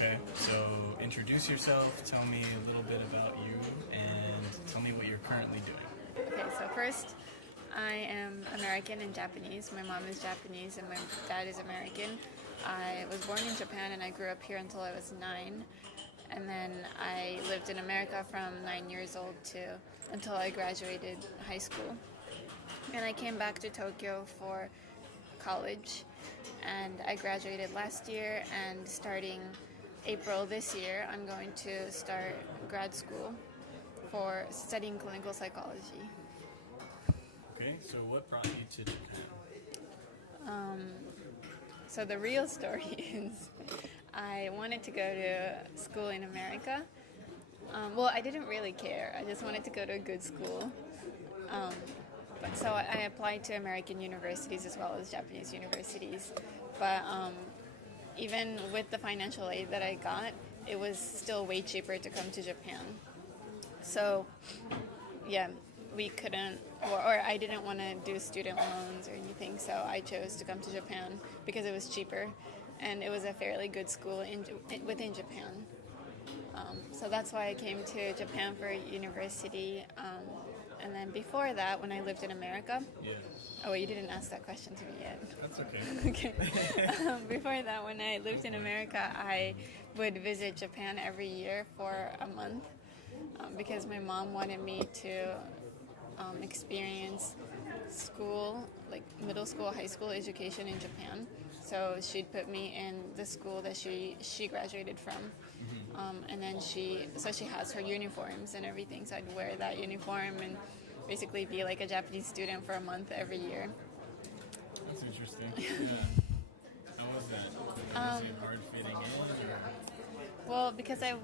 Okay, so introduce yourself, tell me a little bit about you, and tell me what you're currently doing. Okay, so first, I am American and Japanese. My mom is Japanese and my dad is American. I was born in Japan and I grew up here until I was 9. And then I lived in America from 9 years old to until I graduated high school. And I came back to Tokyo for college. And I graduated last year, and starting April this year, I'm going to start grad school for studying clinical psychology. Okay, so what brought you to Japan? So the real story is I wanted to go to school in America. Well, I didn't really care. I just wanted to go to a good school. But so I applied to American universities as well as Japanese universities. But even with the financial aid that I got, it was still way cheaper to come to Japan. So, yeah, we couldn't, or I didn't want to do student loans or anything, so I chose to come to Japan because it was cheaper, and it was a fairly good school within Japan. So that's why I came to Japan for university. And then before that, when I lived in America, Yeah, oh, you didn't ask that question to me yet. that's okay. Okay. Before that, when I lived in America, I would visit Japan every year for a month because my mom wanted me to experience school, like middle school, high school education in Japan. So she'd put me in the school that she graduated from. And then she has her uniforms and everything. So I'd wear that uniform and basically be like a Japanese student for a month every year. That's interesting. Yeah. How was that? Was it hard fitting in? Or? Well, because I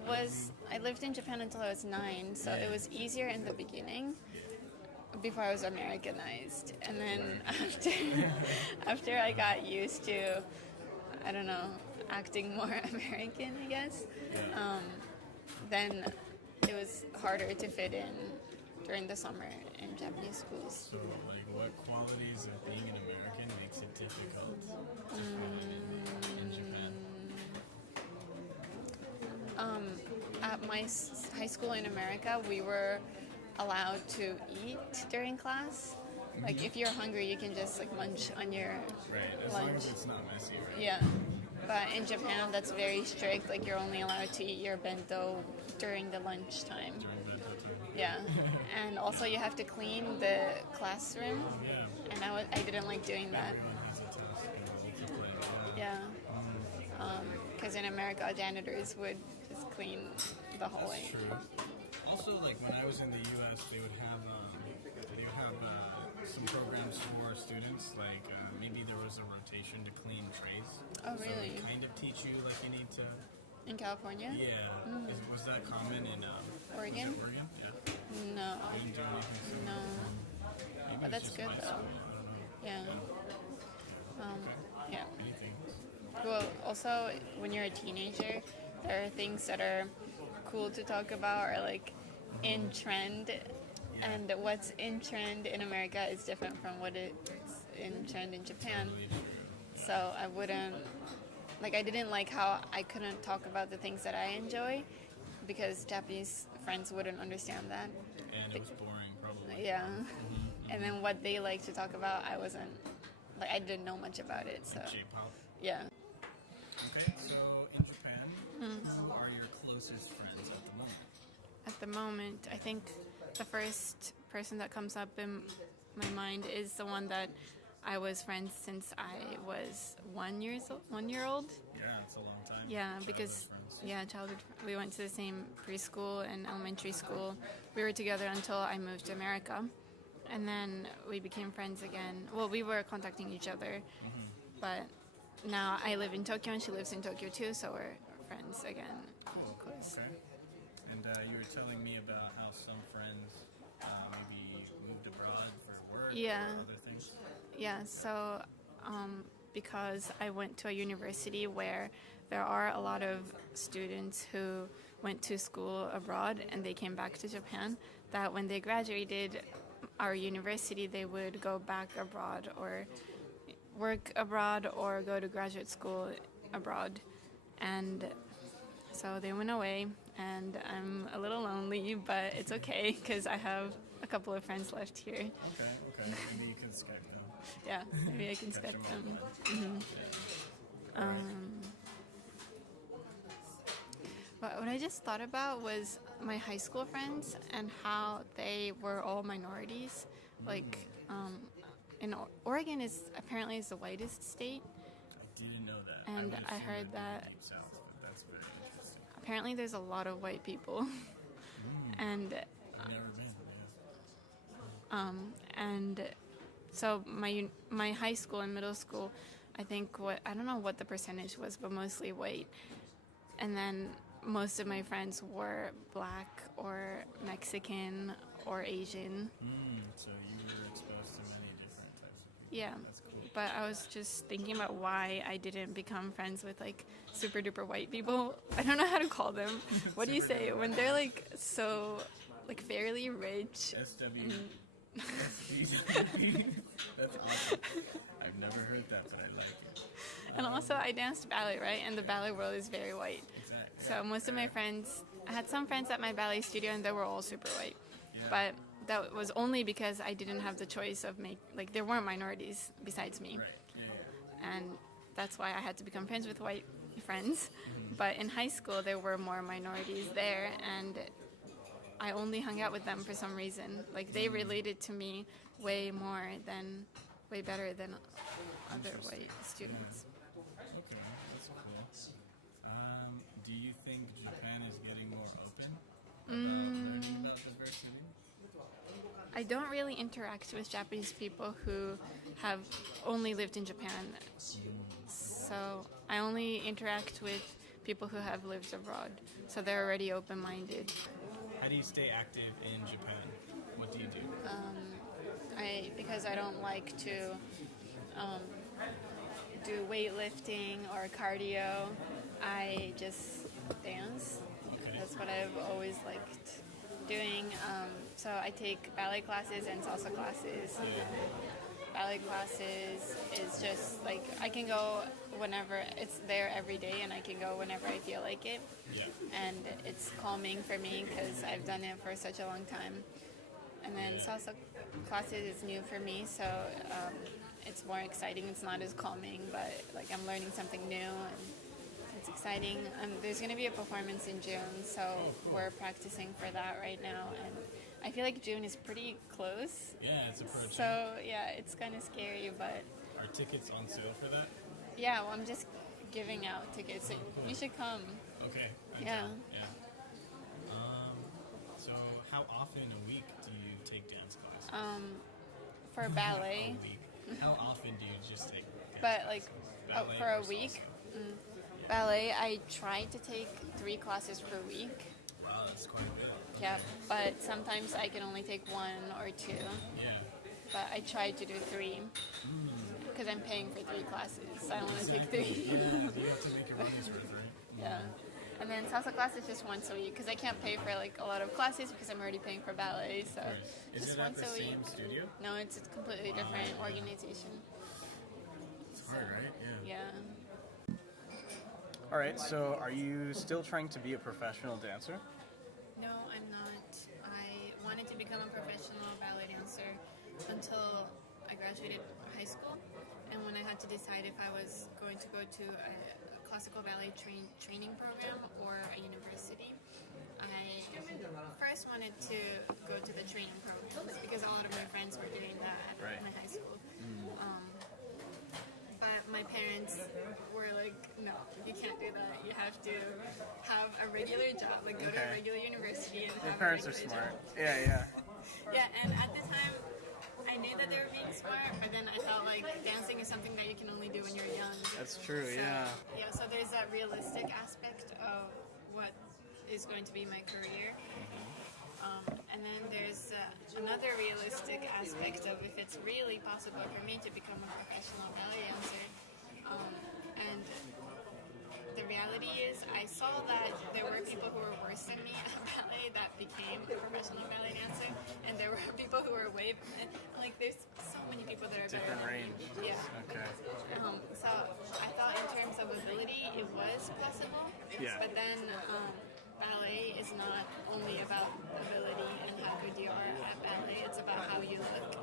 lived in Japan until I was 9, so it was easier in the beginning before I was Americanized. And then after I got used to, I don't know, acting more American, I guess, then it was harder to fit in during the summer in Japanese schools. So, like, what qualities of being an American makes it difficult to fit in Japan? At my high school in America, we were allowed to eat during class. Like, if you're hungry, you can just like munch on your Right, as long lunch. as it's not messy, right? Yeah. But in Japan, that's very strict. Like, you're only allowed to eat your bento during the lunchtime. During bento time. Yeah. And also, you have to clean the classroom. Yeah. And I didn't like doing that. Everyone has a task to play. Yeah. Because in America, janitors would just clean the hallway. That's true. Also, like when I was in the U.S., they would have some programs for students. Like maybe there was a rotation to clean trays. Oh, So really? they kind of teach you like you need to. In California? Yeah. Was that common in Oregon? was it Oregon? Yeah. No. You didn't do anything. No. Maybe But it's that's just good, my though. school, I don't know. Yeah. Okay. Yeah. Anything. Well, also, when you're a teenager, there are things that are cool to talk about or like in trend. And what's in trend in America is different from what it's in trend in Japan. Totally true. So I didn't like how I couldn't talk about the things that I enjoy because Japanese friends wouldn't understand that. And it was boring, probably. Yeah. And then what they like to talk about, I didn't know much about it. So J-pop. yeah. Okay, so in Japan, who are your closest friends at the moment? At the moment, I think the first person that comes up in my mind is the one that I was friends since I was 1 year old. Yeah, it's a long time. Yeah, Childhood because friends. childhood. We went to the same preschool and elementary school. We were together until I moved to America, and then we became friends again. Well, we were contacting each other, but now I live in Tokyo and she lives in Tokyo too, so we're friends again. Close. Okay. And you were telling me about how some friends maybe moved abroad for work Yeah. or other things. Yeah, so because I went to a university where there are a lot of students who went to school abroad and they came back to Japan, that when they graduated our university, they would go back abroad or work abroad or go to graduate school abroad. And So they went away, and I'm a little lonely, but it's okay because I have a couple of friends left here. Okay. Maybe you can Skype them. Yeah, maybe I can Catch Skype them them. But what I just thought about was my high school friends and how they were all minorities. Like, in Oregon is apparently the whitest state, I didn't know that. and would've I seen heard in that Deep South, but that's very interesting. apparently there's a lot of white people, and I've never been. and so my high school and middle school, I think I don't know what the percentage was, but mostly white, and then most of my friends were black or Mexican or Asian. So you were exposed to many different types of people. Yeah. That's cool. But I was just thinking about why I didn't become friends with like super duper white people. I don't know how to call them. What do you say when they're like so like fairly rich? SW. SW. That's awesome. I've never heard that, but I like it. And also I danced ballet, right? And the ballet world is very white. Exactly. So most of my friends, I had some friends at my ballet studio and they were all super white. Yeah. But that was only because I didn't have the choice of like there weren't minorities besides me. Right. Yeah. And that's why I had to become friends with white friends. But in high school, there were more minorities there, and I only hung out with them for some reason. Like they related to me way better than other white students. Okay, that's cool. Do you think Japan is getting more open about learning about diversity? I don't really interact with Japanese people who have only lived in Japan. So I only interact with people who have lived abroad. So they're already open-minded. How do you stay active in Japan? What do you do? Because I don't like to do weightlifting or cardio, I just dance. Okay. That's what I've always liked doing. So I take ballet classes and salsa classes. Ballet classes is just like I can go whenever it's there every day, and I can go whenever I feel like it. Yeah. And it's calming for me because I've done it for such a long time. And then salsa classes is new for me, so it's more exciting. It's not as calming, but like I'm learning something new, and it's exciting. There's going to be a performance in June, so we're practicing for that right now. And I feel like June is pretty close. Yeah, it's approaching. So yeah, it's kind of scary, but Are tickets on sale for that? yeah, well, I'm just giving out tickets. So you should come. Okay. Yeah. Yeah. So how often a week do you take dance classes? For ballet, A week. How often do you just take dance but like ballet for a or week. salsa? Ballet, I try to take 3 classes per week. Wow, that's quite a bit. Yeah, but sometimes I can only take 1 or 2. Yeah. But I try to do 3 because I'm paying for 3 classes. So I want to take 3. Yeah, you have to make your money's worth, right? Yeah. And then salsa class is just once a week because I can't pay for like a lot of classes because I'm already paying for ballet. So Is just it at once the a week. same studio? No, it's a completely different organization. It's hard, right? Yeah. Yeah. All right, so are you still trying to be a professional dancer? No, I'm not. I wanted to become a professional ballet dancer until I graduated high school. And when I had to decide if I was going to go to a classical ballet training program or a university, I first wanted to go to the training programs because a lot of my friends were doing that Right. in my high school. But my parents were like, no, you can't do that. You have to have a regular job, like go to a Okay. regular university and Your have parents a are regular smart. job. Yeah. Yeah, and at the time, I knew that they were being smart, but then I felt like dancing is something that you can only do when you're young. That's true, So, yeah. Yeah, so there's that realistic aspect of what is going to be my career. And then there's another realistic aspect of if it's really possible for me to become a professional ballet dancer. And the reality is I saw that there were people who were worse than me at ballet that became a professional ballet dancer, and there were people who were way, like there's so many people that are Different better range. than me. Yeah. Okay. So I thought in terms of ability it was possible, Yeah. But then ballet is not only about ability and how good you are at ballet, it's about how you look.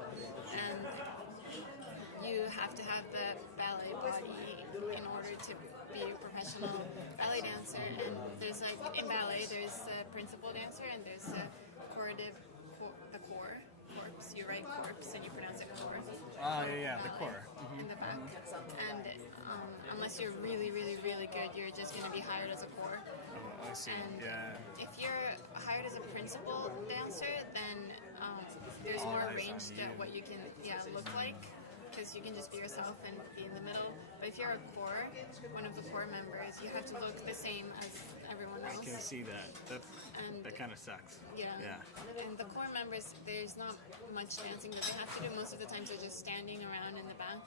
And you have to have the ballet body in order to be a professional ballet dancer. And there's like, in ballet, there's a principal dancer and there's a corpse. You write corpse and you pronounce it core. Oh, yeah, the core. In the back. And unless you're really, really, really good, you're just going to be hired as a core. Oh, I see. And Yeah. if you're hired as a principal dancer, then there's All more eyes range on to you. what you can look like, because you can just be yourself and be in the middle. But if you're a core, one of the core members, you have to look the same as everyone I else. can see that. And That kind of sucks. yeah. Yeah. And the core members, there's not much dancing that they have to do. Most of the times they're just standing around in the back.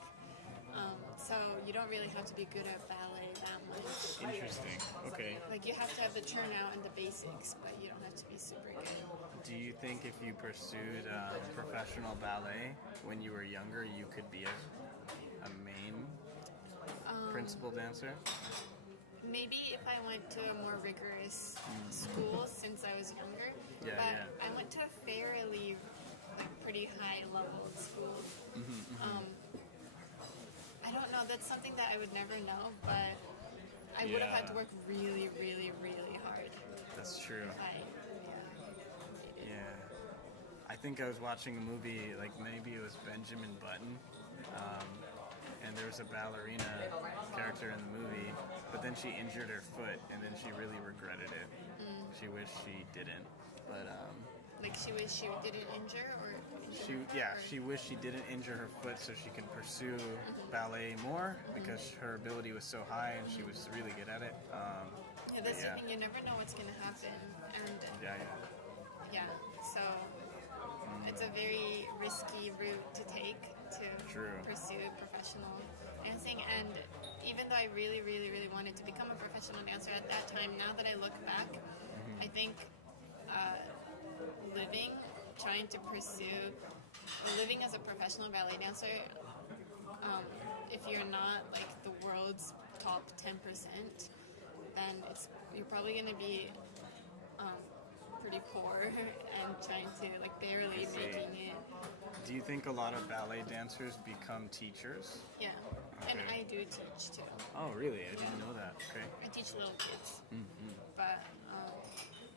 So you don't really have to be good at ballet that much. Interesting. Okay. Like you have to have the turnout and the basics, but you don't have to be super good. Do you think if you pursued professional ballet when you were younger, you could be a main principal dancer? Maybe if I went to a more rigorous school since I was younger. Yeah, but yeah. I went to a fairly pretty high level school. I don't know, that's something that I would never know, but I would have had to work really, really, really hard. That's true. Yeah. Yeah. I think I was watching a movie, like maybe it was Benjamin Button, and there was a ballerina character in the movie, but then she injured her foot, and then she really regretted it. She wished she didn't, but Like she wished she didn't injure or she wished she didn't injure her foot so she can pursue ballet more because her ability was so high and she was really good at it. Yeah, that's the thing, you never know what's going to happen. And Yeah. so it's a very risky route to take to pursue professional dancing. And even though I really, really, really wanted to become a professional dancer at that time, now that I look back, I think living as a professional ballet dancer, if you're not like the world's top 10%, then you're probably going to be pretty poor and trying to like barely making it. Do you think a lot of ballet dancers become teachers? Yeah, and I do teach too. Oh, really? I didn't know that. Okay. I teach little kids, but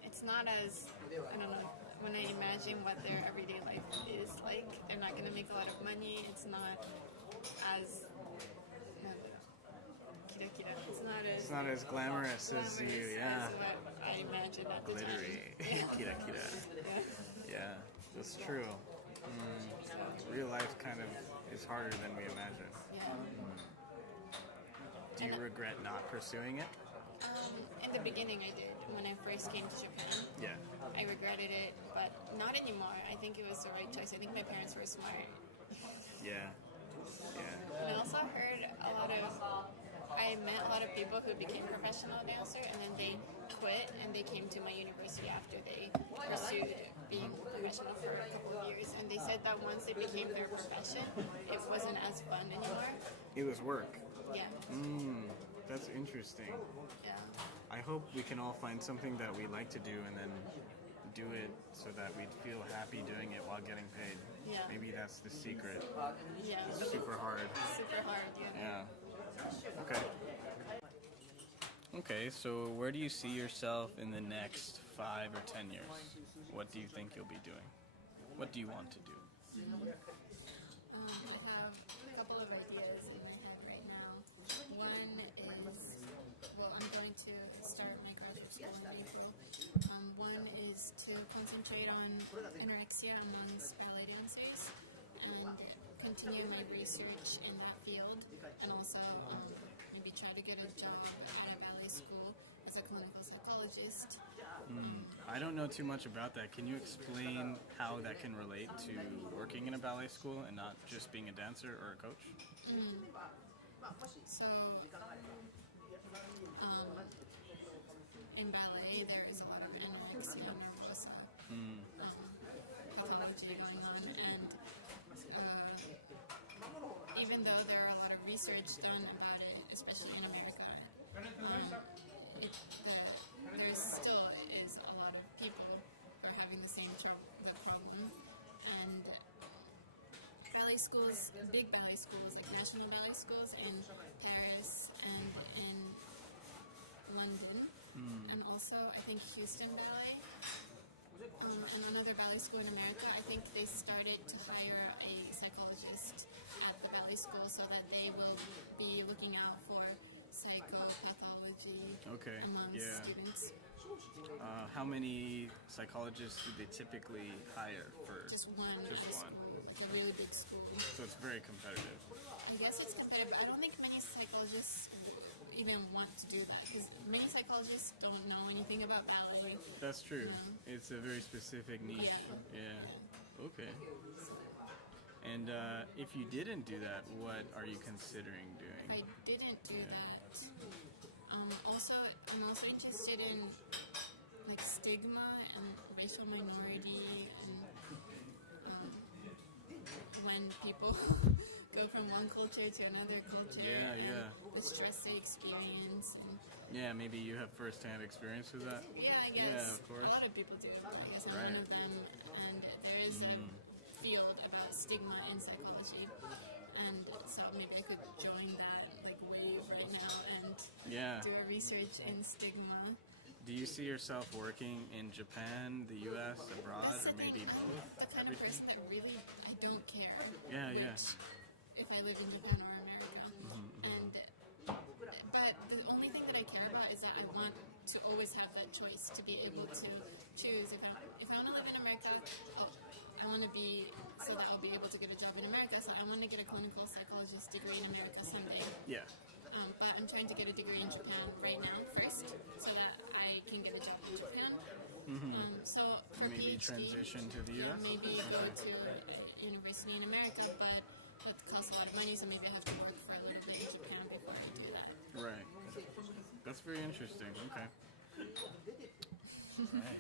it's not as, I don't know, when I imagine what their everyday life is like, they're not going to make a lot of money. It's not as It's not as glamorous as you, as what I imagine at the glittery. time. Kira kira. Yeah, that's true. Real life kind of is harder than we imagine. Yeah. Do you regret not pursuing it? In the beginning I did. When I first came to Japan, Yeah. I regretted it, but not anymore. I think it was the right choice. I think my parents were smart. Yeah. And I also heard I met a lot of people who became professional dancer and then they quit and they came to my university after they pursued being professional for a couple of years, and they said that once it became their profession, it wasn't as fun anymore. It was work. Yeah. That's interesting. Yeah. I hope we can all find something that we like to do and then do it so that we feel happy doing it while getting paid. Yeah. Maybe that's the secret. Yeah. It's super hard. Super hard, yeah. Okay. Okay, so where do you see yourself in the next 5 or 10 years? What do you think you'll be doing? What do you want to do? I have a couple of ideas in my head right now. One is, I'm going to start my graduate school in April. One is to concentrate on anorexia amongst ballet dancers and continue my research in that field, and also maybe try to get a job at a ballet school as a clinical psychologist. I don't know too much about that. Can you explain how that can relate to working in a ballet school and not just being a dancer or a coach? So, in ballet, there is a lot of anorexia nervosa pathology going on, and even though there are a lot of research done about it, especially in America, ballet schools, big ballet schools, like national ballet schools in Paris and in London, and also I think Houston Ballet. And another ballet school in America, I think they started to hire a psychologist at the ballet school so that they will be looking out for psychopathology among students. How many psychologists do they typically hire for? Just one. Just one. School, like a really big school. So it's very competitive. I guess it's competitive, but I don't think many psychologists even want to do that because many psychologists don't know anything about ballet. That's true. You know? It's a very specific niche. Yeah. Okay. And if you didn't do that, what are you considering doing? If I didn't do that. Also, I'm also interested in like stigma and racial minority and when people go from one culture to another culture. Yeah. The stress they experience. And Yeah, maybe you have first-hand experience with that. yeah, I guess. Yeah, of course. A lot of people do. But I guess I'm Right. one of them. And there is a field about stigma in psychology. And so maybe I could join that like wave right now and Yeah. do a research in stigma. Do you see yourself working in Japan, the U.S., abroad, That's or the maybe thing, both? I'm the kind of person that really, I don't care. Yeah. If I live in Japan or America. And, but the only thing that I care about is that I want to always have that choice to be able to choose. If I want to live in America, I want to be, so that I'll be able to get a job in America. So I want to get a clinical psychologist degree in America someday. Yeah. But I'm trying to get a degree in Japan right now first, so that I can get a job in Japan. So for Maybe PhD, transition to the U.S.? maybe go to a university in America, but that costs a lot of money, so maybe I have to work for a little bit in Japan before I do that. Right. That's very interesting. Okay. Right.